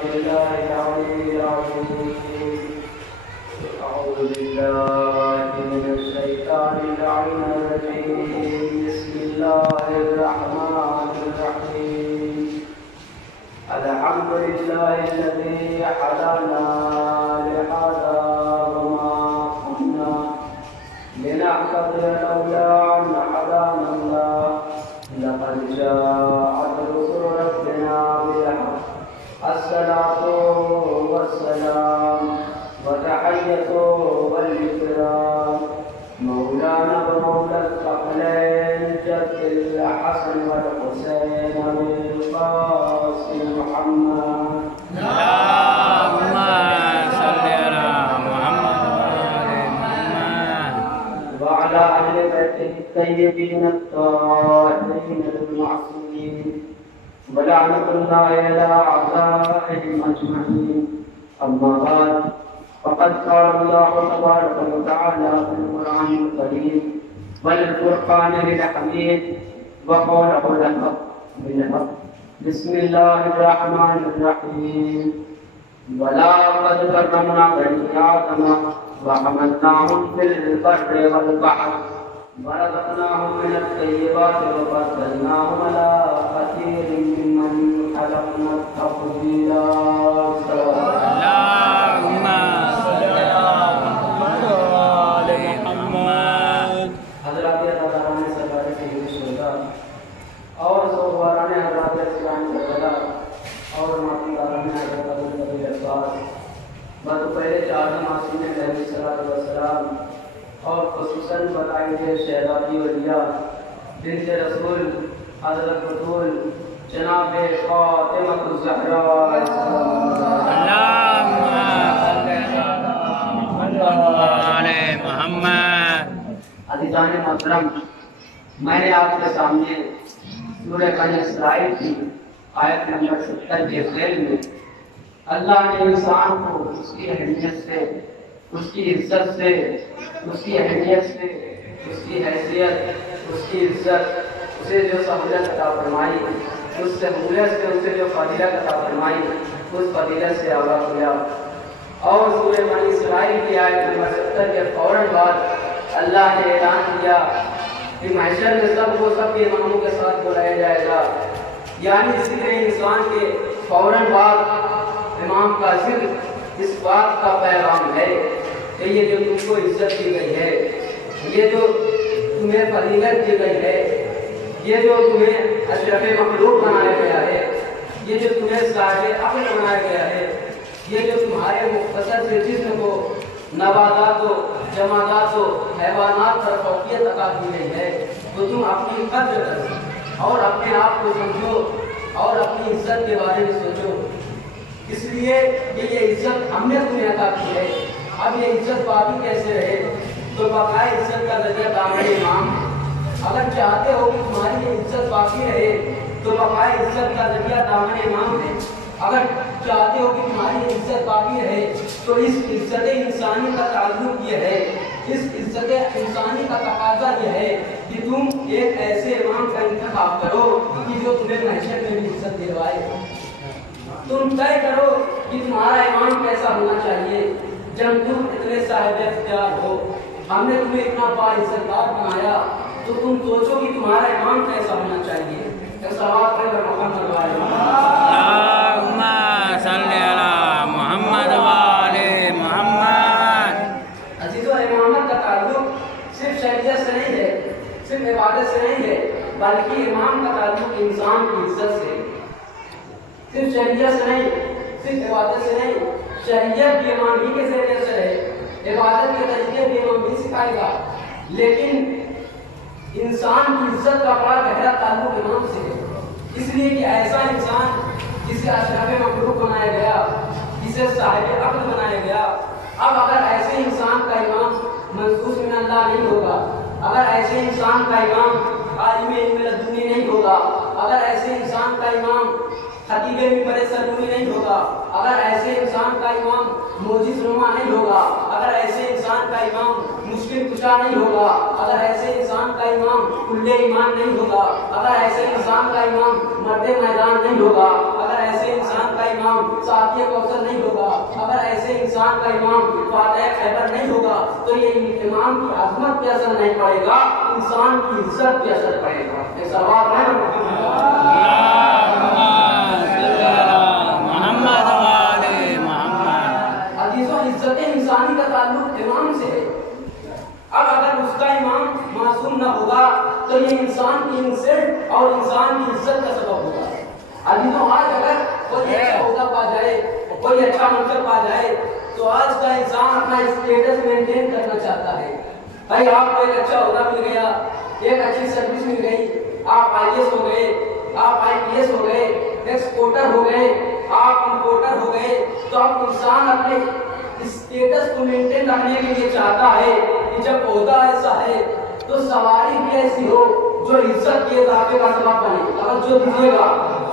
بالله العلي العظيم. أعوذ بالله من الشيطان اللعين الرجيم. بسم الله الرحمن الرحيم. الحمد لله الذي هدانا لهذا وما كنا لنهتدي لولا أن هدانا الله. لقد جاءت رسل ربنا بالحق. الصلاة والسلام وتحية والإكرام مولانا ومولى الثقلين جد الحسن والحسين بالقاسم محمد. اللهم صل على محمد وعلى أهل بيته الطيبين الطاهرين المعصومين ولعنة الله على أعدائهم أجمعين. أما بعد، فقد قال الله تبارك وتعالى في القرآن الكريم والفرقان الحميد وقوله الحق بالحق. بسم الله الرحمن الرحيم. ولقد كرمنا بني آدم وحملناهم في البر والبحر ورزقناهم من الطيبات وفضلناهم على كثير ممن خلقنا تفضيلا. اللهم صل على محمد. حضرات حضرات سرکار سید الشہداء اور سواران حضرات اسلام کربلا اور ماتیداران حضرت ابوالفضل عباس بس پہلے چار معصوم علیہ السلام اور خصوصاً بقائد شہزادی اولیاء بنت رسول حضرت بطول جناب فاطمہ الزہرا اللهم صل على محمد. عزیزان محترم، میں نے آپ کے سامنے سورہ بنی اسرائیل کی آیت نمبر 70 کے ذیل میں اللہ نے انسان کو اس کی اہمیت سے، اس کی عزت سے، اس کی اہمیت سے، اس کی حیثیت، اس کی عزت، اسے جو سہولت عطا فرمائی، اس سہولت سے اسے جو فضیلت عطا فرمائی، اس فضیلت سے آگاہ کیا. اور سورہ بنی اسرائیل کی آیت نمبر 70 کے فوراً بعد اللہ نے اعلان کیا کہ محشر میں سب کو سب کے اماموں کے ساتھ بلایا جائے گا. یعنی ذکر انسان کے فوراً بعد امام کا ذکر اس بات کا پیغام ہے کہ یہ جو تم کو عزت دی گئی ہے، یہ جو تمہیں فضیلت دی گئی ہے، یہ جو تمہیں اشرف مخلوق بنایا گیا ہے، یہ جو تمہیں صاحب عقل بنایا گیا ہے، یہ جو تمہارے مختصر سے جسم کو نباتات و جمادات و حیوانات پر فوقیت عطا کی گئی ہے، تو تم اپنی قدر کرو اور اپنے آپ کو سمجھو اور اپنی عزت کے بارے میں سوچو. اس لیے کہ یہ عزت ہم نے تمہیں عطا کی ہے. اب یہ عزت باقی کیسے رہے؟ تو بقائے عزت کا ذریعہ دامن امام. اگر چاہتے ہو کہ تمہاری یہ عزت باقی رہے تو بقائے عزت کا ذریعہ دامن امام ہے. اگر چاہتے ہو کہ تمہاری یہ عزت باقی رہے تو اس عزت انسانی کا تعلق یہ ہے، اس عزت انسانی کا تقاضا یہ ہے کہ تم ایک ایسے امام کا انتخاب کرو کہ جو تمہیں محشر میں بھی عزت دلوائے. تم طے کرو کہ تمہارا امام کیسا ہونا چاہیے. جب تم اتنے صاحب اختیار ہو، ہم نے تمہیں اتنا باعزت دار بنایا، تو تم سوچو کہ تمہارا امام کیسا ہونا چاہیے. صلوات علی محمد و آل محمد. اللهم صل على محمد وآل محمد. عزیزو، امامت کا تعلق صرف شریعت سے نہیں ہے، صرف عبادت سے نہیں ہے، بلکہ امام کا تعلق انسان کی عزت سے. صرف شریعت سے نہیں، صرف عبادت سے نہیں، شریعت بھی امام ہی کے ذریعے سے رہے، عبادت کے طریقے بھی امام ہی سکھائے گا، لیکن انسان کی عزت کا بڑا گہرا تعلق امام سے ہے. اس لیے کہ ایسا انسان جسے اشرف مخلوق بنایا گیا، جسے صاحب عقل بنایا گیا، اب اگر ایسے انسان کا امام منصوص من اللہ نہیں ہوگا، اگر ایسے انسان کا امام عالم علم لدنی نہیں ہوگا، اگر ایسے انسان کا امام خطیب منبر سرمونی نہیں ہوگا، اگر ایسے انسان کا امام موجز نما نہیں ہوگا، اگر ایسے انسان کا امام مشکل کشا نہیں ہوگا، اگر ایسے انسان کا امام کل ایمان نہیں ہوگا، اگر ایسے انسان کا امام مرد میدان نہیں ہوگا، اگر ایسے انسان کا امام ساتھی کوثر نہیں ہوگا، اگر ایسے انسان کا امام فاتح خیبر نہیں ہوگا تو یہ امام کی عظمت پہ اثر نہیں پڑے گا، انسان کی عزت پہ اثر پڑے گا۔ ایک سوال ہے عزیزوں، عزت انسانی کا تعلق امام سے ہے۔ اب اگر اس کا امام معصوم نہ ہوگا تو یہ انسان کی انسلٹ اور انسان کی عزت کا سبب ہوگا۔ عزیزوں، آج اگر کوئی اچھا عہدہ پا جائے، کوئی اچھا منصب پا جائے تو آج کا انسان اپنا اسٹیٹس مینٹین کرنا چاہتا ہے۔ بھائی آپ کو ایک اچھا عہدہ مل گیا، ایک اچھی سروس مل گئی، آپ IAS ہو گئے، آپ IPS ہو گئے، ایکسپورٹر ہو گئے، آپ امپورٹر ہو گئے، تو اب انسان اپنے اسٹیٹس کو مینٹین رکھنے کے لیے چاہتا ہے کہ جب عہدہ ایسا ہے تو سواری بھی ایسی ہو جو عزت کے اضافے کا سبب بنے۔ توجہ دیجیے گا،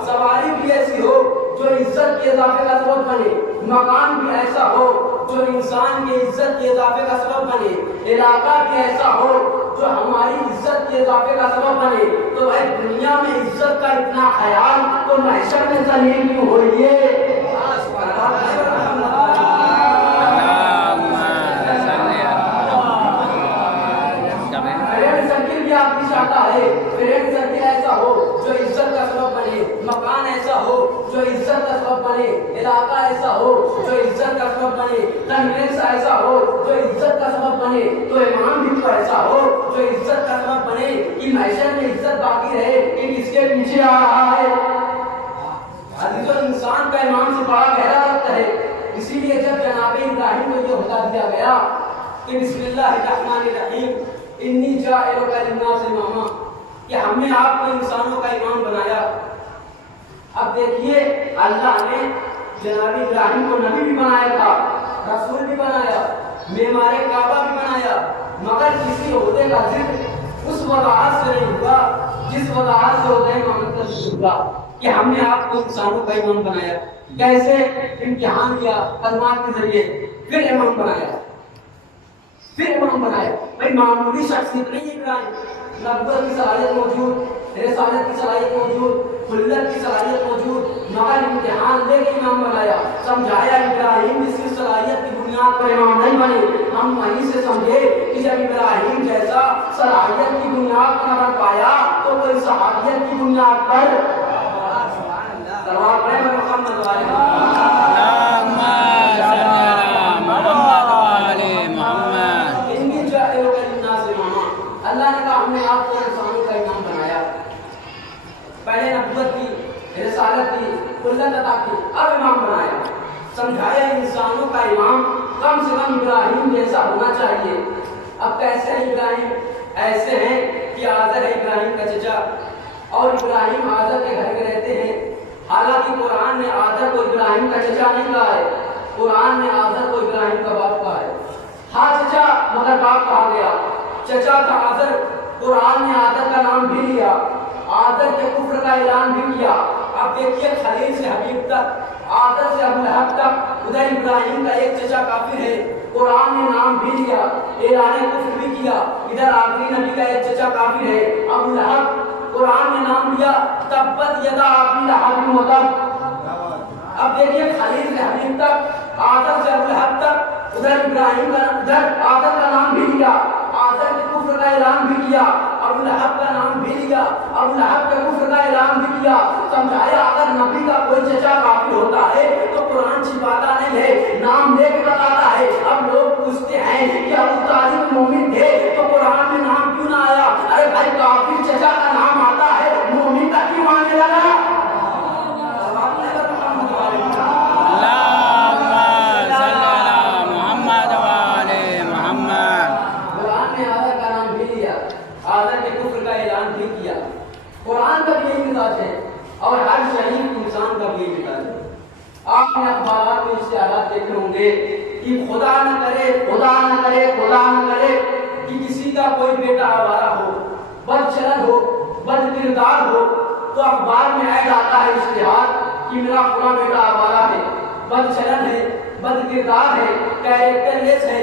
سواری بھی ایسی ہو جو عزت کے اضافے کا سبب بنے، مکان بھی ایسا ہو جو انسان کے عزت کے اضافے کا سبب بنے، علاقہ بھی ایسا ہو جو ہماری عزت کے اضافے کا سبب بنے۔ تو بھائی دنیا میں عزت کا اتنا خیال تو محشر میں ذلیل کیوں ہوئیے؟ فرینڈ سرکل ایسا ہو جو عزت کا سبب بنے، مکان ایسا ہو جو عزت کا سبب بنے، علاقہ ایسا ہو جو عزت کا سبب بنے، کنوینس ایسا ہو جو عزت کا سبب بنے، تو امام بھی تو ایسا ہو جو عزت کا سبب بنے کہ محشر میں عزت باقی رہے کہ کس کے پیچھے آ رہا ہے۔ عزیزو، انسان کا امام سے بڑا گہرا ربط ہے۔ اسی لیے جب جناب ابراہیم کو یہ عہدہ دیا گیا کہ بسم اللہ الرحمن الرحیم انی جاعلک للناس اماما، کہ ہم نے آپ کو انسانوں کا امام بنایا۔ اب دیکھیے، اللہ نے جناب ابراہیم کو نبی بھی بنایا تھا، رسول بھی بنایا، معمار کعبہ بھی بنایا، مگر کسی عہدے کا ذکر اس وضاحت سے نہیں ہوا جس وضاحت سے عہدہ امامت کا ذکر ہوا کہ ہم نے آپ کو انسانوں کا امام بنایا۔ کیسے؟ امتحان کیا کلمات کے ذریعے، پھر امام بنایا، پھر امام بنایا۔ بھائی معمولی شخصیت نہیں ہے ابراہیم، نبوت کی صلاحیت موجود، رسالت کی صلاحیت موجود، خلت کی صلاحیت موجود، مگر امتحان لے کے امام بنایا، سمجھایا۔ ابراہیم اس کی صلاحیت کی بنیاد پر امام نہیں بنے، ہم وہیں سے سمجھے کہ جب ابراہیم جیسا صلاحیت کی بنیاد پر نہ پایا تو کوئی صحابیت کی بنیاد پر سوال ہے محمد اللہ نے کہا ہم نے آپ کو انسانوں کا امام بنایا، پہلے نبوت کی، رسالت کی، خلت عطا کی، اب امام بنایا، سمجھایا انسانوں کا امام کم سے کم ابراہیم جیسا ہونا چاہیے۔ اب کیسے ہیں ابراہیم؟ ایسے ہیں کہ آزر ہے ابراہیم کا چچا، اور ابراہیم آزر کے گھر میں رہتے ہیں۔ حالانکہ قرآن نے آزر کو ابراہیم کا چچا نہیں کہا ہے، قرآن نے آزر کو ابراہیم کا باپ کہا ہے۔ ہاں چچا مگر باپ کہا گیا، چچا کا آزر، قرآن نے آزر کا نام بھی لیا، آزر کے کفر کا اعلان بھی کیا۔ اب دیکھیے، خلیل سے حبیب تک، آزر سے ابو لہب تک، ادھر ابراہیم کا ایک چچا کافر ہے، قرآن نے نام بھی لیا، اعلان کفر بھی کیا۔ ادھر آخری نبی کا ایک چچا کافر ہے، ابو لہب، قرآن نے نام لیا، تبت یدا ابی لہب وتب۔ اب دیکھیے، خلیل سے حبیب تک، آزر سے ابو لہب تک، ادھر ابراہیم کا، ادھر آزر کا نام بھی لیا، آزر کے کفر کا اعلان بھی کیا، ابو لہب کا نام بھی لیا، ابو لہب کے کفر کا اعلان بھی کیا۔ سمجھایا اگر نبی کا کوئی چچا کافر ہوتا ہے تو قرآن چھپاتا نہیں ہے، نام لے کے بتاتا ہے۔ اب لوگ پوچھتے ہیں کہ ابو طالب مومن تھے تو قرآن میں نام کیوں نہ آیا؟ ارے بھائی، کافر چچا کا نام آتا ہے، مومن کا کیوں آنے لگا؟ قرآن کا بھی یہی مزاج ہے اور ہر شریف انسان کا بھی یہی مزاج ہے۔ آپ نے اخبارات میں اشتہارات دیکھے ہوں گے کہ خدا نہ کرے، خدا نہ کرے، خدا نہ کرے کہ کسی کا کوئی بیٹا آوارہ ہو، بد چلن ہو، بد کردار ہو، تو اخبار میں ایڈ آتا ہے اشتہار کہ میرا فلاں بیٹا آوارہ ہے، بد چلن ہے، بد کردار ہے، کیریکٹر لیس ہے،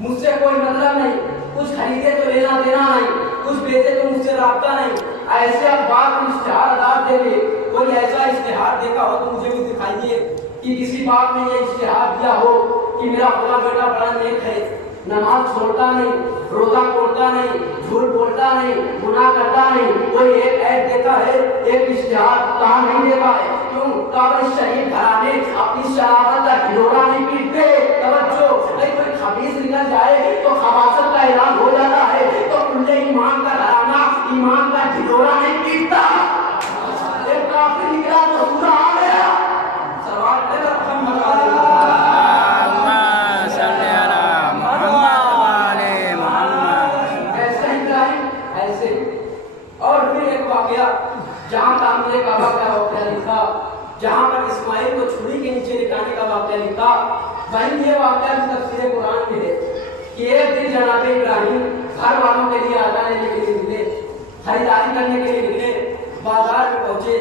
مجھ سے کوئی مطلب نہیں، کچھ خریدے تو لینا دینا نہیں، کچھ بیچے تو مجھ سے رابطہ نہیں۔ ایسے اخبار میں اشتہار دے دے، کوئی ایسا اشتہار دیکھا ہو تو مجھے بھی دکھائیے۔ کہ کسی بات میں یہ اجتہاد کیا ہو کہ میرا فلاں بیٹا بڑا نیک ہے، نماز چھوڑتا نہیں، روزہ توڑتا نہیں، جھوٹ بولتا نہیں، گناہ کرتا نہیں، کوئی ایک عیب دیتا ہے، ایک اجتہاد کہاں نہیں دیتا ہے؟ کیوں؟ قابل شریف گھرانے اپنی شرافت کا ڈھنڈورا نہیں پیٹتے۔ توجہ، کوئی خبیث نکل جائے تو خباثت کا اعلان ہو جاتا ہے، تو کل ایمان کا گھرانہ ایمان کا ڈھنڈورا نہیں پیٹتا۔ ایک کافر نکلا تو سورہ آ گیا۔ سوال ہے محمد جہاں تعمیر کعبہ کا واقعہ لکھا، جہاں پر اسماعیل کو چھری کے نیچے لٹانے کا واقعہ لکھا، وہیں یہ واقعہ بھی تفسیر قرآن میں ہے کہ ایک دن جناب ابراہیم گھر والوں کے لیے آٹا لینے کے لیے نکلے، خریداری کرنے کے لیے نکلے، بازار میں پہنچے،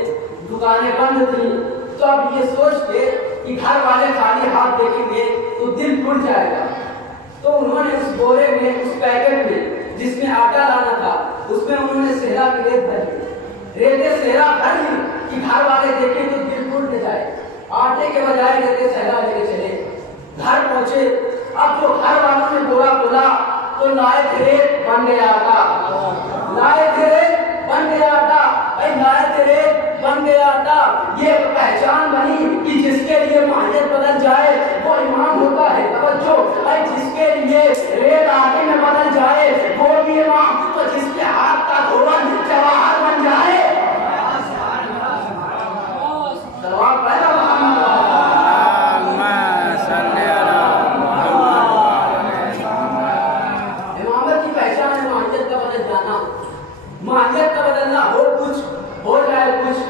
دکانیں بند تھیں، تو اب یہ سوچ کے کہ گھر والے خالی ہاتھ دیکھیں گے تو دل ٹوٹ جائے گا، تو انہوں نے اس بورے میں، اس پیکٹ میں جس میں آٹا لانا تھا، اس میں انہوں نے صحرا کی ریت بھر لی، ریتے صحرا بھر لی کہ گھر والے دیکھیں تو دل ٹوٹ جائے۔ آٹے کے بجائے ریتے صحرا لے کے چلے، گھر پہنچے، اب جو گھر والوں نے بورا کھولا تو لائے تھے ریت، بن گیا آٹا، لائے تھے ریت، بن گیا آٹا، بھائی لائے تھے ریت، بن گیا آٹا۔ یہ پہچان بنی کہ جس کے لیے ماہیت بدل جائے وہ امام ہوتا ہے۔ توجہ، بھائی جس کے لیے ریت آٹے میں بدل جائے وہ بھی امام، تو جس کے ہاتھ کا دھون جواہر بن جائے۔ سلوات پڑھنا محمد ماہیت کا بدلنا، ہو کچھ ہو جائے کچھ،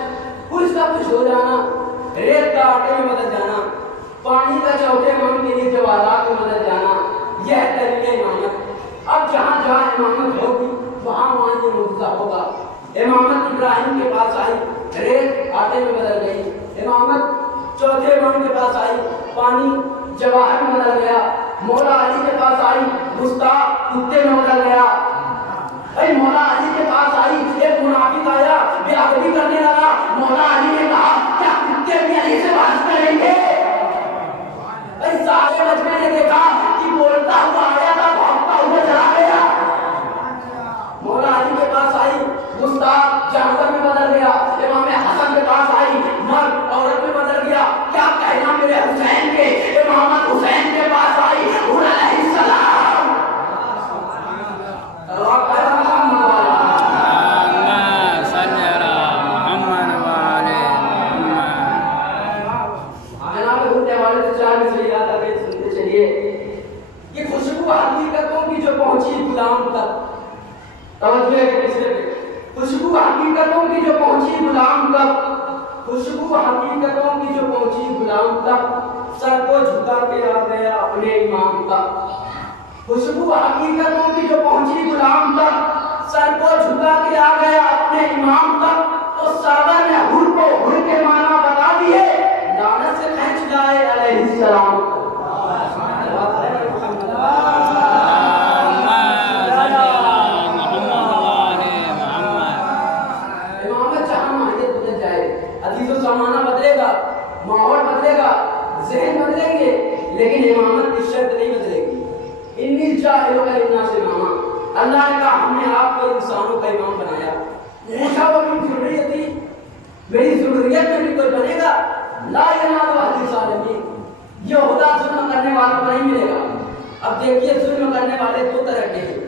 کچھ کا کچھ ہو جانا، ریت کا آٹے میں بدل جانا، پانی کا چوتھے امام کے لیے جواہرات میں بدل جانا، یہ ہے طریقہ امامت۔ اب جہاں جہاں امامت ہوگی وہاں وہاں یہ معجزہ ہوگا۔ امامت ابراہیم کے پاس آئی، ریت آٹے میں بدل گئی، امامت چوتھے امام کے پاس آئی، پانی جواہر میں بدل گیا، مولا علی کے پاس آئی، گستاخ کتے میں بدل گیا۔ مولا علی کے پاس آئی، ایک منافق آیا، بے ادبی کرنے لگا، مولا علی نے کہا کیا کتے بھی علی سے بات کریں گے؟ سارے مجمع نے دیکھا کہ بولتا ہوا آیا تھا، بھاگتا ہوا چلا گیا۔ مولا علی کے پاس آئی، گستاخ جانور میں بدل گیا، امام حسن کے پاس آئی، مرد عورت میں بدل گیا۔ کیا کہنا میرے حسین کے، امامت حسین کے پاس آئی، علیہ السلام۔ یہ خوشبو حقیقتوں کی جو پہنچی غلام تک، توجہ ہے کسی پہ، خوشبو حقیقتوں کی جو پہنچی غلام تک، خوشبو حقیقتوں کی جو پہنچی غلام تک، سر کو جھکا کے آ گیا اپنے امام تک۔ خوشبو حقیقتوں کی جو پہنچی غلام تک، سر کو جھکا کے آ گیا اپنے امام تک، تو ساگر نے حر کو حر کے معنی بتا دیے، لعنت سے کھینچ جائے علیہ السلام۔ زمانہ بدلے گا، ماحول بدلے گا، ذہن بدلیں گے، لیکن امامت کی شرط نہیں بدلے گی۔ انی جاعلک للناس اماما، اللہ نے کہا ہم نے آپ کو انسانوں کا امام بنایا۔ پوچھا وہ من ذریتی، میری ذریت میں بھی کوئی بنے گا؟ لا ینال احد الظالمین، یہ عہدہ ظلم کرنے والوں کو نہیں ملے گا۔ اب دیکھیے ظلم کرنے والے دو طرح کے ہیں،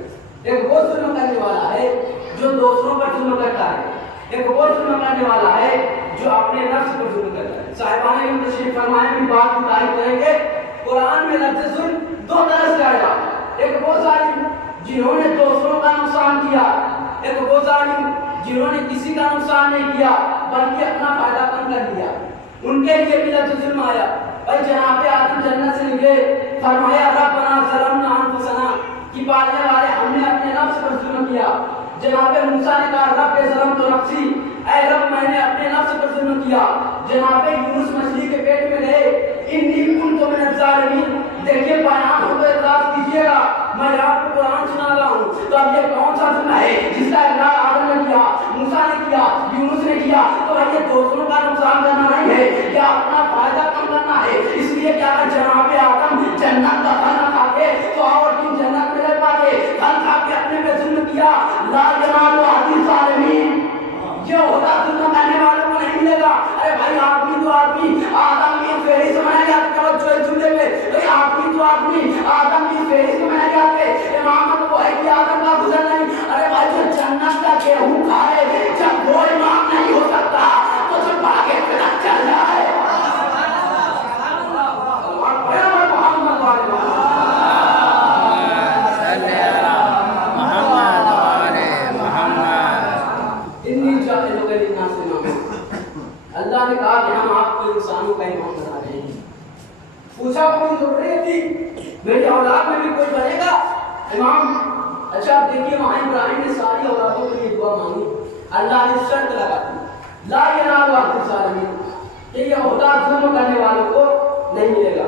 ایک وہ ظلم کرنے والا ہے جو دوسروں پر ظلم کرتا ہے، ایک وہ ظلم کرنے والا ہے جو اپنے نفس پر ظلم کرتا ہے۔ صاحبان علم تشریف فرمائے بھی بات کی تعریف کریں گے، قرآن میں لفظ ظلم دو طرح سے آیا، ایک وہ ظالم جنہوں نے دوسروں کا نقصان کیا، ایک وہ ظالم جنہوں نے کسی کا نقصان نہیں کیا بلکہ اپنا فائدہ کم کر لیا، ان کے لیے بھی لفظ ظلم آیا۔ بھائی جناب آدم جنت سے نکلے، فرمایا ربنا ظلمنا انفسنا، کہ پالنے والے ہم نے اپنے نفس پر ظلم کیا۔ جناب موسیٰ نے کہا رب ظلمت نفسی، اے رب میں نے اپنے نفس پر ظلم کیا۔ جناب یونس مچھلی کے پیٹ میں گئے، انی کنت من الظالمین، دیکھیے بیان ہو تو اعتراض کیجیے گا، میں آپ کو قرآن سنا رہا ہوں، تو اب یہ کون سا ظلم ہے جس کا اقرار آدم نے کیا، موسیٰ نے کیا، یونس نے کیا؟ تو یہ دوسروں کا نقصان کرنا نہیں ہے، یہ اپنا فائدہ کم کرنا ارے بھائی آدمی تو آدمی، آدم کی فہرست سے بنایا گیا، توجہ جملے میں، بھائی آدمی تو آدمی، آدم کی فہرست سے بنایا گیا ہے، امامت وہ ہے کہ آدم کا گزر نہیں۔ ارے بھائی جو جنت کا گیہوں کھائے، جب وہ امام نہیں ہو سکتا تو جو بھاگے پھر چل رہا ہے۔ اللہ نے کہا کہ ہم آپ کو انسانوں کا امام بنا رہے ہیں۔ پوچھا کوئی ضروری تھی میری اولاد میں بھی کوئی بنے گا امام؟ اچھا آپ دیکھیے وہاں ابراہیم نے ساری اولادوں کے لیے دعا مانگی، اللہ نے شرط لگا دی لا ینال عہد الظالمین، کہ یہ عہدہ ظلم کرنے والوں کو نہیں ملے گا۔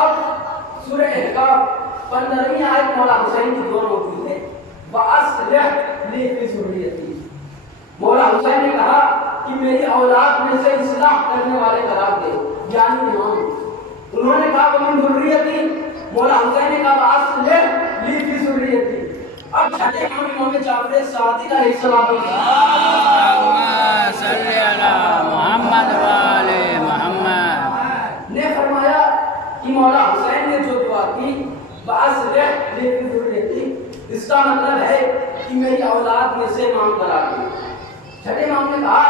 اب سورہ احقاف 15ویں آیت مولا حسین کی دعا موجود ہے، وَأَصْلِحْ لِي فِي ذُرِّيَّتِي، مولا حسین نے کہا کہ میری اولاد میں سے اصلاح کرنے والے قرار دے، یعنی امام۔ انہوں نے کہا وَمِن ذُرِّيَّتِي، مولا حسین نے کہا وَأَصْلِحْ لِي فِي ذُرِّيَّتِي۔ اب چھٹے امام جعفر صادق علیہ السلام صلی علی محمد وآل محمد نے فرمایا کہ مولا حسین نے جو دعا کی وَأَصْلِحْ لِي فِي ذُرِّيَّتِي، اس کا مطلب ہے کہ میری اولاد میں سے امام قرار دے۔ چھٹے امام نے کہا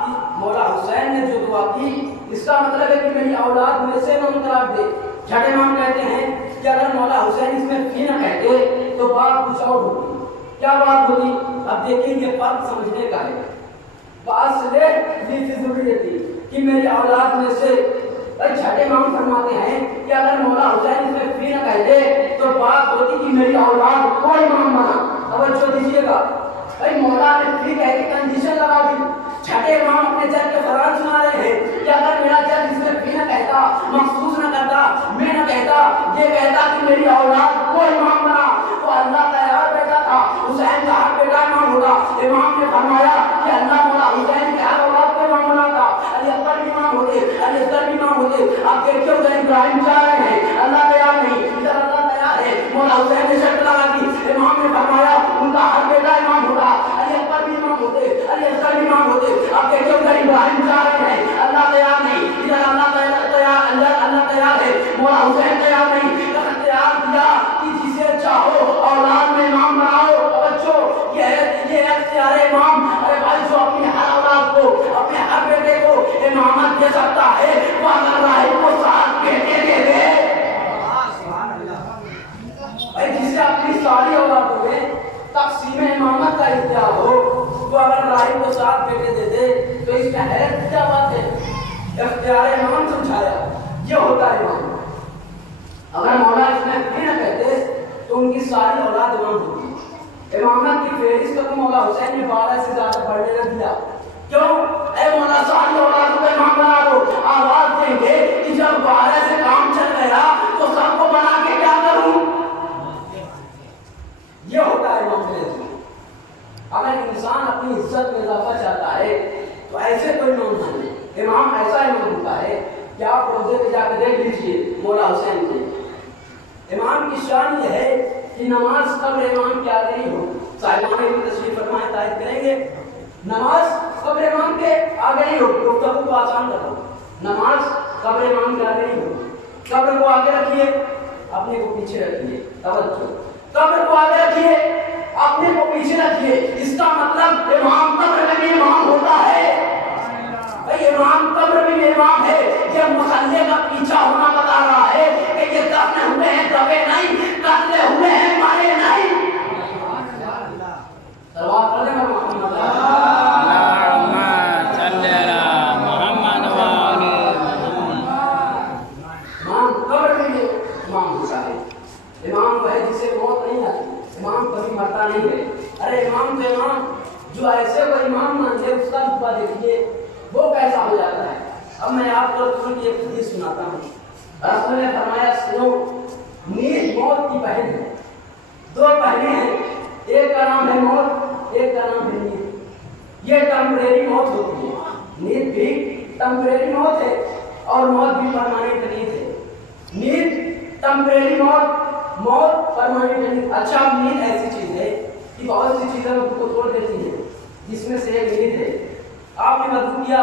کہ مولا حسین نے جو دعا کی اس کا مطلب ہے کہ میری اولاد میں سے امام قرار دے۔ چھٹے امام کہتے ہیں کہ اگر مولا حسین اس میں فی نہ کہتے تو بات کچھ اور ہوتی۔ کیا بات ہوتی؟ اب دیکھیں یہ فرق سمجھنے کا ہے۔ وَأَصْلِحْ لِي فِي ذُرِّيَّتِي، کہ میری اولاد میں سے، چھٹے امام فرماتے ہیں کہ اگر مولا حسین اس میں فی نہ کہتے تو بات ہوتی کہ میری اولاد کو امام بنا۔ توجہ دیجیے گا، بھائی مولا نے فی کہہ کے کنڈیشن لگا دی۔ چھٹے امام اپنے جج کے فرمان سنا رہے ہیں کہ اگر میرا جج اس میں فی نہ کہتا، مخصوص نہ کرتا، میں نہ کہتا، یہ کہتا کہ میری اولاد کو امام بنا، تو اللہ کا یار بیٹا تھا حسین کا ہر بیٹا امام ہوگا۔ امام نے فرمایا کہ اللہ مولا حسین کے ہر اولاد کو امام بناتا، علی اکبر بھی امام ہوتے، علی اصغر بھی امام ہوتے۔ آپ دیکھیے ادھر ابراہیم چاہ رہے ہیں، اللہ تیار نہیں، ادھر اللہ تیار ہے۔ مولا حسین نے شرط لگا دی، امام نے فرمایا ان کا ہر بیٹا امام ہوگا، علی اکبر بھی امام ہوتے، علی اصغر بھی امام ہوتے۔ آپ دیکھیے ادھر ابراہیم چاہ رہے ہیں، اللہ تیار نہیں، ادھر اللہ تیار، اللہ تیار ہے، مولا حسین تیار نہیں۔ اختیار دیا کہ جسے چاہو اولاد میں امام بناؤ۔ توجہ، یہ اختیار امام، ارے بھائی جو اپنی ہر اولاد کو، اپنے ہر بیٹے کو امامت دے سکتا ہے وہ اگر راہب کو 7 بیٹے دے دے، بھائی جسے اپنی ساری اولادوں میں تقسیم امامت کا اختیار ہو وہ اگر راہب کو 7 بیٹے دے دے تو اس میں حیرت کیا بات ہے؟ اختیار امام سمجھایا، یہ ہوتا ہے امام۔ اگر مولا اس میں بھی نہ کہتے تو ان کی ساری اولاد امام ہوتی۔ امامت کی فہرست کو مولا حسین نے 12 سے زیادہ پڑھنے نہ دیا۔ کیوں؟ اے مولا ساری اولاد کو امام بنا دو۔ آواز دیں گے کہ جب 12 سے کام چل گیا تو سب کو بنا کے کیا کروں؟ یہ ہوتا ہے امام کے لیے۔ اگر انسان اپنی عزت میں اضافہ چاہتا ہے تو ایسے کوئی امام نہیں، امام ایسا امام ہوتا ہے کہ آپ روزے پہ جا کے دیکھ لیجیے مولا حسین کے امام کی شان یہ ہے کہ نماز قبر امام کے آگے نہیں ہو۔ صاحبان علم تشریف فرمائے تائید کریں گے، نماز قبر امام کے آگے نہیں ہو۔ گفتگو کو آسان کرو، نماز قبر امام کے آگے نہیں ہو۔ قبر کو آگے رکھیے، اپنے کو پیچھے رکھیے۔ توجہ، قبر کو آگے رکھیے، اپنے کو پیچھے رکھیے۔ اس کا مطلب امام قبر میں بھی امام ہوتا ہے۔ بھائی امام قبر میں بھی امام ہے، یہ مسلح کا پیچھا ہونا بتا رہا ہے کہ یہ دفن ہوئے ہیں، دبے نہیں، قتل ہوئے ہیں، مارے نہیں۔ سلوات پڑھیں گے محمد اللہم صلی علی محمد وآل محمد۔ امام قبر میں بھی امام ہوتا ہے۔ امام وہ ہے جسے موت نہیں آتی، امام کبھی مرتا نہیں ہے۔ ارے امام تو امام، جو ایسے وہ امام مانتے اس کا رتبہ دیکھیے وہ کیسا ہو جاتا ہے۔ اب میں آپ کو رسول کی ایک حدیث سناتا ہوں۔ رسول نے فرمایا سنو، نیند موت کی بہن ہے۔ 2 بہنیں ہیں، ایک کا نام ہے موت، ایک کا نام ہے نیند۔ یہ ٹمپریری موت ہوتی ہے، نیند بھی ٹمپریری موت ہے اور موت بھی پرماننٹ نیند ہے۔ نیند ٹمپریری موت، موت پرماننٹ نیند۔ اچھا نیند ایسی چیز ہے کہ بہت سی چیزیں کو توڑ دیتی ہیں، جس میں سے ایک نیند ہے۔ آپ نے وضو کیا،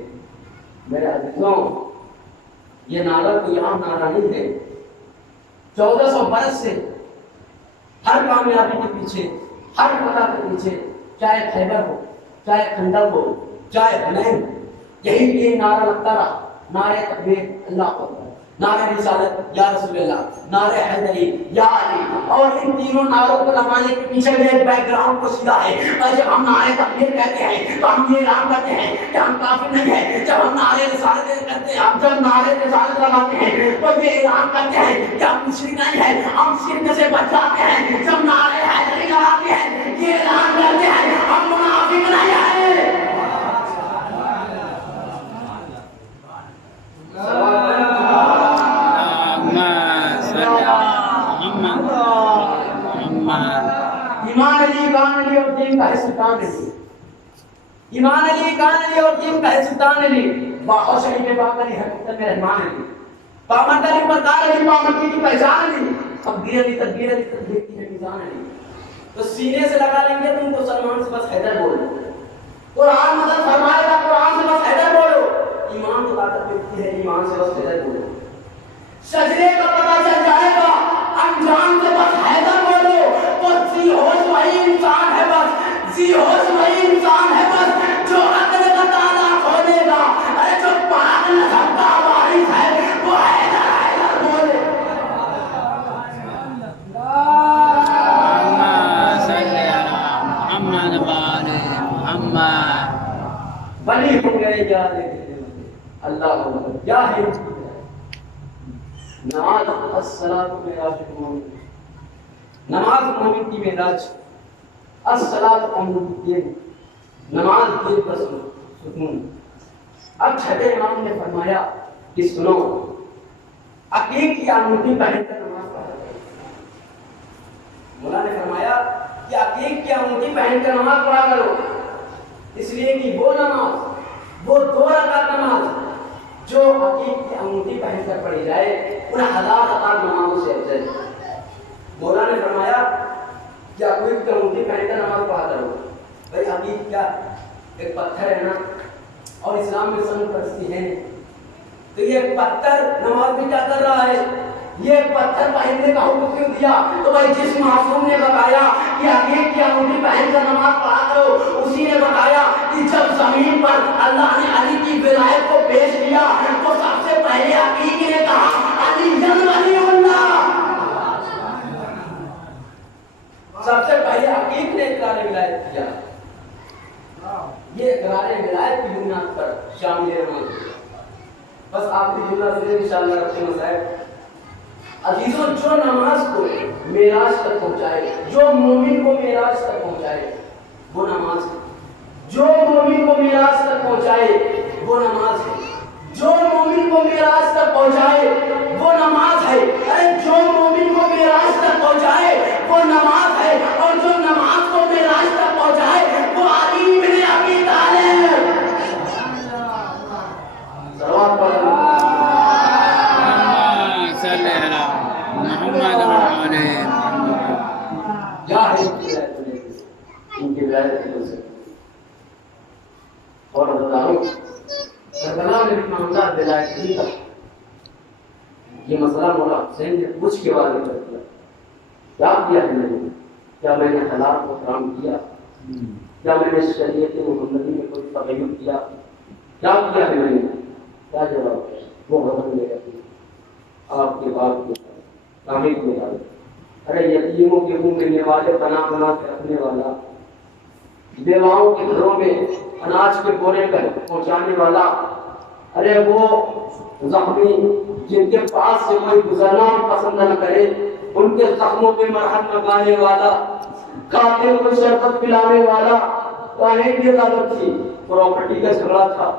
تھے. میرے عزیزوں یہ نعرہ کوئی عام نعرہ نہیں ہے. 1400 برس سے ہر کامیابی کے پیچھے، ہر فتح کے پیچھے، چاہے خیبر ہو، چاہے خندق ہو، چاہے حنین، یہی تین نعرہ لگتا رہا. نعرہ تکبیر اللہ اکبر، نعرہ رسالت یا رسول اللہ، نعرہ حیدری یا علی. اور ان تینوں نعروں کو لگانے کے پیچھے میں ایک بیک گراؤنڈ کو سیدھا ہے. اور جب ہم نعرہ تکبیر کہتے ہیں تو ہم یہ اعلان کرتے ہیں کہ ہم کافر نہیں ہیں. جب ہم نعرہ رسالت کہتے ہیں، ہم جب نعرہ رسالت لگاتے ہیں تو یہ اعلان کرتے ہیں کہ ہم مشرک نہیں ہیں، ہم شرک سے بچ جاتے ہیں. جب نعرہ حیدری لگاتے ہیں یہ اعلان کرتے ہیں ہم منافق نہیں ہیں. ایمان علی کان علی اور دین کا ہے سلطان علی. ایمان علی کان علی اور دین کا ہے سلطان علی. باہر شریف باغ علی ہے مقتدر میں رحمان علی. پامند علی پردار علی، پامندی کی پہچان علی. تقدیر علی، تدبیر علی، تدبیر کی ہے میزان علی. تو سینے سے لگا لیں گے تم تو سلمان سے بس حیدر بولو. قرآن مدد فرمائے گا قرآن سے بس حیدر بولو. ایمان تو طاقت ملتی ہے ایمان سے بس حیدر بولو. سجدے کا پتہ چل جائے گا انجام سے بس حیدر بولو. تو ذی ہوش وہی انسان ہے بس، ذی ہوش وہی انسان ہے بس جو عقل کا تالا کھولے گا. ارے جو پاک نسب کا وارث ہے وہ حیدر حیدر بولے. محمد وعلى محمد. ولی ہو گئے یا اللہ یا ہے نماز. الصلاۃ معراج المومن، نماز مومن کی معراج. الصلاۃ امن یہ نماز دل پر سکون. اب چھٹے امام نے فرمایا کہ سنو، عقیق کی انگوٹھی پہن کر نماز پڑھو. مولا نے فرمایا کہ عقیق کی انگوٹھی پہن کر نماز پڑھا کرو، اس لیے کہ وہ نماز، وہ 2 رکعت نماز جو عقیق کی انگوٹھی پہن کر پڑھی جائے ان 1000 رکعت نمازوں سے افضل. مولا نے فرمایا کہ عقیق کی انگوٹھی پہن کر نماز پڑھا کرو. بھائی عقیق کیا ایک پتھر ہے نا، اور اسلام میں سنگ پرستی ہے، تو یہ پتھر نماز میں کیا کر رہا ہے؟ یہ پتھر پہننے کا حکم کیوں دیا؟ تو بھائی جس معصوم نے بتایا کہ عقیق کی انگوٹھی پہن کر نماز پڑھا کرو، اسی نے بتایا کہ جب زمین پر اللہ نے علی کی ولایت کو پیش کیا تو سب سے پہلے عقیق نے کہا علی ولی اللہ. سب سے پہلے عقیق نے اقرار ولایت کیا. یہ اقرار ولایت کی بنیاد پر شامل نماز. بس آخری جملہ سے انشاءاللہ رکھتے مسائل. عزیزوں جو نماز کو معراج تک پہنچائے، جو مومن کو معراج تک پہنچائے وہ نماز ہے. جو مومن کو معراج تک پہنچائے وہ نماز ہے. جو مومن کو معراج تک پہنچائے وہ نماز ہے. ارے جو مومن کو معراج تک پہنچائے وہ نماز ہے، اور جو نماز کو معراج تک پہنچائے وہ علی بن ابی طالب. صلوات پڑھو. صلی اللہ محمد وعلى یا ہے ان کی ولایت کی وجہ سے. اور بتاؤ کربلا میں بھی معاملہ ولایت نہیں تھا. یہ مسئلہ مولا حسین نے پوچھ کے واضح کر دیا. کیا کیا ہے میں نے؟ کیا میں نے حالات کو حرام کیا؟ کیا میں نے شریعت محمدی میں کوئی تغیر کیا؟ کیا کیا ہے میں نے؟ کیا جواب ہے؟ وہ بدل لے گا آپ کے بعد کے کامل کے بعد. ارے یتیموں کے منہ میں نوالے بنا بنا کے رکھنے والا، بیواؤں کے گھروں میں اناج کے بورے کر پہنچانے والا، ارے وہ زخمی جن کے پاس سے کوئی گزرنا پسند نہ کرے ان کے زخموں پہ مرہم لگانے والا، قاتل کو شربت پلانے والا. کانے کی عدالت تھی، پراپرٹی کا جھگڑا تھا،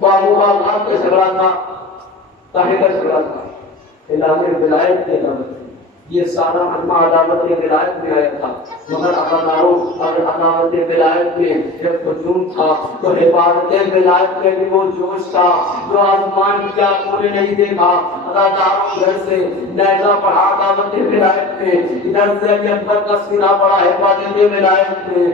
باغوں باغات کا جھگڑا تھا، کانے کا جھگڑا تھا. اعلان ولایت کی عدالت، یہ سارا مجمع عدالت ولایت میں آیا تھا. مگر اگر عدالت ولایت میں ایک ہجوم تھا تو حفاظت ولایت میں بھی وہ جوش تھا جو آسمان کیا کونے نہیں دیکھا. اداکاروں گھر سے نیزہ پڑھا عدالت ولایت میں، ادھر سے علی اکبر کا سینہ پڑا حفاظت ولایت میں.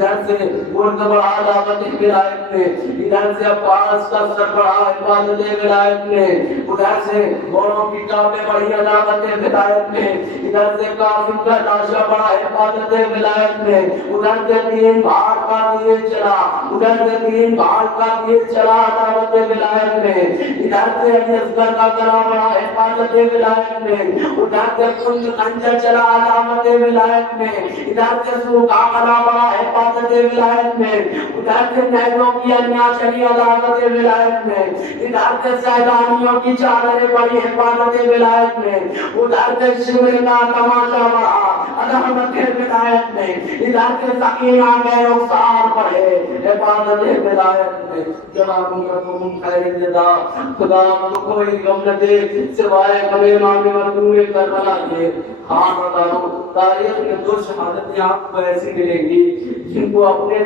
ادھر سے مرد بڑھا دعوت ولایت میں، ادھر سے عباس کا سر بڑھا حفاظت ولایت میں، ادھر سے گوروں کی ٹاپیں بڑھی عداوت ولایت میں، ادھر سے قاسم کا لاشا بڑھا حفاظت ولایت میں، ادھر سے تین بھاڑ کا تیر چلا، ادھر سے تین بھاڑ کا تیر چلا عداوت ولایت میں، ادھر سے علی اصغر کا گلا بڑھا حفاظت ولایت میں، ادھر سے کند خنجر چلا عداوت ولایت میں، ادھر سے سوکھا گلا بڑھا حفاظت ولایت میں، ادھر سے نیزوں کی انیا چلی عداوت ولایت میں، ادھر سے سیدانیوں کی چادریں بڑی حفاظت ولایت میں، ادھر سے شمر کا تماشا بڑھا عداوت ولایت میں، ادھر سے سکینہ کے رخسار پڑھے حفاظت ولایت میں۔ جناب مرحوم خیر انتظار خدا کو کوئی غم نہ دے سوائے غم امام مظلوم کربلا کے۔ ہاں بتاؤ تاریخ میں دو شہادتیں آپ کو ایسی ملیں گی جن کو اپنے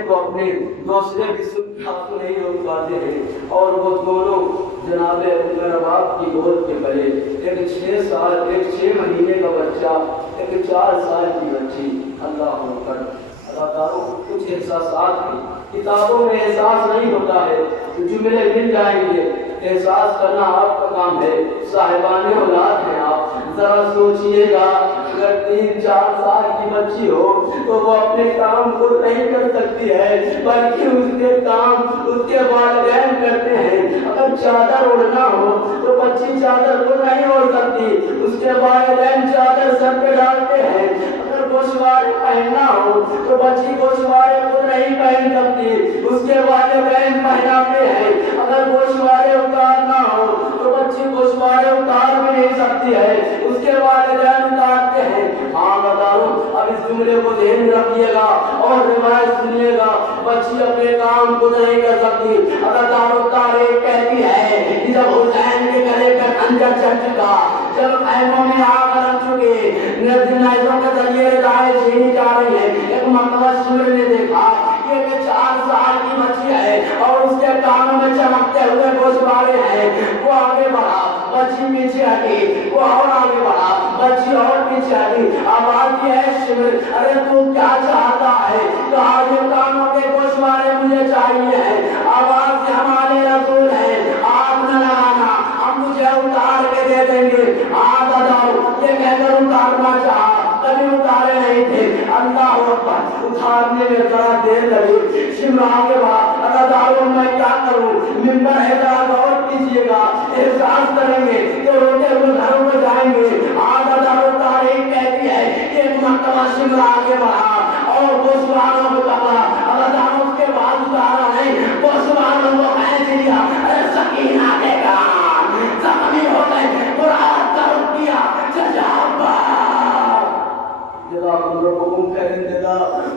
دوسرے بھی سن کے نہیں روک پاتے ہیں، اور وہ دونوں جناب عمر باپ کی گود کے بلے، ایک 6 مہینے کا بچہ، ایک 4 سال کی بچی۔ اللہ اکبر۔ اللہ تعالیٰ کچھ احساسات ہیں، کتابوں میں احساس نہیں ہوتا ہے، جملے مل جائیں گے، احساس کرنا آپ کا کام ہے، صاحبان اولاد ہیں آپ۔ ذرا سوچئے گا اگر 3-4 سال کی بچی ہو تو وہ اپنے کام کو نہیں کر سکتی ہے، بلکہ اس کے کام اس کے والدین کرتے ہیں۔ اگر چادر اڑنا ہو تو بچی چادر کو نہیں اوڑھ سکتی، اس کے والدین چادر سر پہ ڈالتے ہیں۔ اگر گوشوارے پہننا ہو تو بچی گوشوارے کو نہیں پہن سکتی، اس کے والدین پہناتے ہیں۔ اگر گوشوارے اتارنا ہو تو بچی گوشوارے اتار بھی نہیں سکتی ہے، اس کے والدین اتارتے ہیں۔ ہاں بتاؤ اب اس جملے کو ذہن میں رکھیے گا اور روایت سنیے گا، بچی اپنے کام کو نہیں کر سکتی۔ اللہ تعالیٰ تاریخ کہتی ہے کہ جب حسین کے گلے پہ خنجر چڑھ چکا، جب خیموں میں آگ لگ چکی، نیزوں کے ذریعے ردائیں چھینی جا رہی ہیں، ایک مرتبہ شمر نے دیکھا کہ 4 سال کی بچی ہے اور اس کے کانوں میں چمکتے ہوئے گوشوارے ہیں۔ وہ آگے بڑھا، بچی پیچھے ہٹی، وہ اور آگے بڑھا، بچی اور پیچھے ہٹی۔ آواز کی ہے شمر، ارے تو کیا چاہتا ہے؟ کہا یہ کانوں کے گوشوارے مجھے چاہیے ہیں۔ آواز ہمارے رسول ہے، آگ نہ لگانا، ہم مجھے اتار کے دے دیں گے۔ آگ بتاؤ یہ کہہ کر اتارنا چاہا، کبھی اتارے نہیں تھے۔ اللہ اکبر، اتارنے میں ذرا دیر لگی۔ شمر آگے بڑھا، اللہ تعالیٰ میں کیا کروں؟ ممبر ہے، ذرا غور کیجیے گا، احساس کریں گے تو روتے ہوئے گھروں میں جائیں گے۔ آج اللہ تاریخ کہتی ہے کہ ایک مرتبہ شمر آگے بڑھا اور گوشواروں کو پکڑا۔ اللہ تعالیٰ اس کے بعد اتارا نہیں، گوشواروں کو کھینچ لیا۔ ارے سکینہ کے کان زخمی ہو گئے، قرآن کا رخ کیا،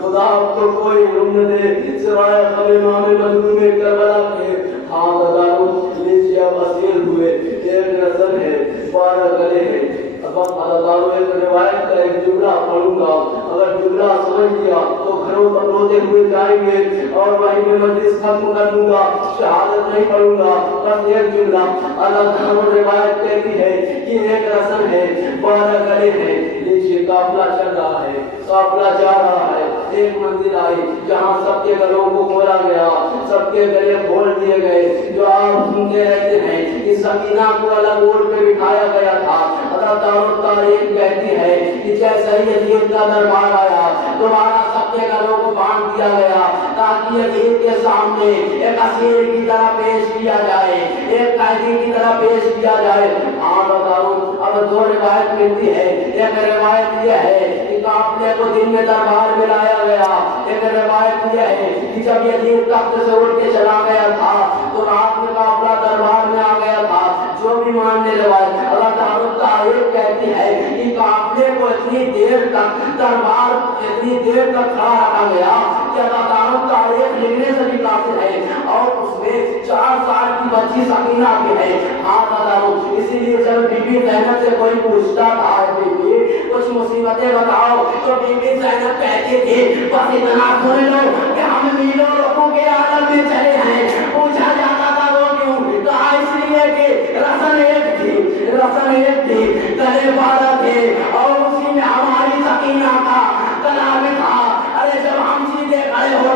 خدا آپ کو کوئی علم نہ دے سوائے امام مظلوم کربلا کے۔ ہاں بتاؤ لیجیے اب اسیر ہوئے، ایک نظر ہے، 12 گلے ہیں۔ اب اللہ ایک روایت کا ایک جملہ پڑھوں گا، اگر جملہ سمجھ لیا تو گھروں پر روتے ہوئے جائیں گے اور وہیں پہ مجلس ختم کر دوں گا، شہادت نہیں پڑھوں گا، بس ایک جملہ۔ اللہ تعالیٰ روایت کہتی ہے کہ ایک رسم ہے، 12 گلے ہیں۔ لیجیے قافلہ چل رہا ہے، قافلہ جا رہا ہے، ایک منزل آئی جہاں سب کے گلوں کو کھولا گیا، سب کے گلے کھول دیے گئے۔ جو آپ سنتے رہتے ہیں کہ سکینہ کو الگ اوٹ پہ بٹھایا گیا تھا۔ اللہ تعالیٰ تاریخ کہتی ہے کہ جیسے ہی یزید کا دربار آیا دوبارہ سب کے گلوں کو باندھ دیا گیا تاکہ یزید کے سامنے ایک اسیر کی طرح پیش کیا جائے، ایک قیدی کی طرح پیش کیا جائے۔ ہاں بتاؤ اب 2 روایت ملتی ہے، ایک روایت یہ ہے کہ قافلے کو دن میں دربار میں لایا گیا، ایک روایت یہ ہے کہ جب یزید تخت سے اٹھ کے چلا گیا تھا تو رات میں قافلہ دربار میں آ گیا تھا۔ جو بھی ماننے روایت، اللہ تعالیٰ تاریخ کہتی ہے کہ قافلے کو اتنی دیر تک دربار اتنی دیر تک کھڑا رکھا گیا کہ اللہ تعالیٰ تاریخ لکھنے سے بھی قاصر ہے، اور اس میں 4 سال کی بچی سکینہ بھی ہے۔ ہاں بتاؤ اسی لیے جب بی بی زینب سے کوئی پوچھتا تھا بی بی کچھ مصیبتیں بتاؤ تو بی بی زینب کہتی تھی بس اتنا سن لو کہ ہم میلوں لوگوں کے عالم میں چلے ہیں۔ پوچھا جاتا تھا وہ کیوں؟ کہا اس لیے کہ رسم ایک تھی، گلے 12 تھے اور اسی میں ہماری سکینہ کا گلا بھی تھا۔ ارے جب ہم سیدھے کھڑے ہو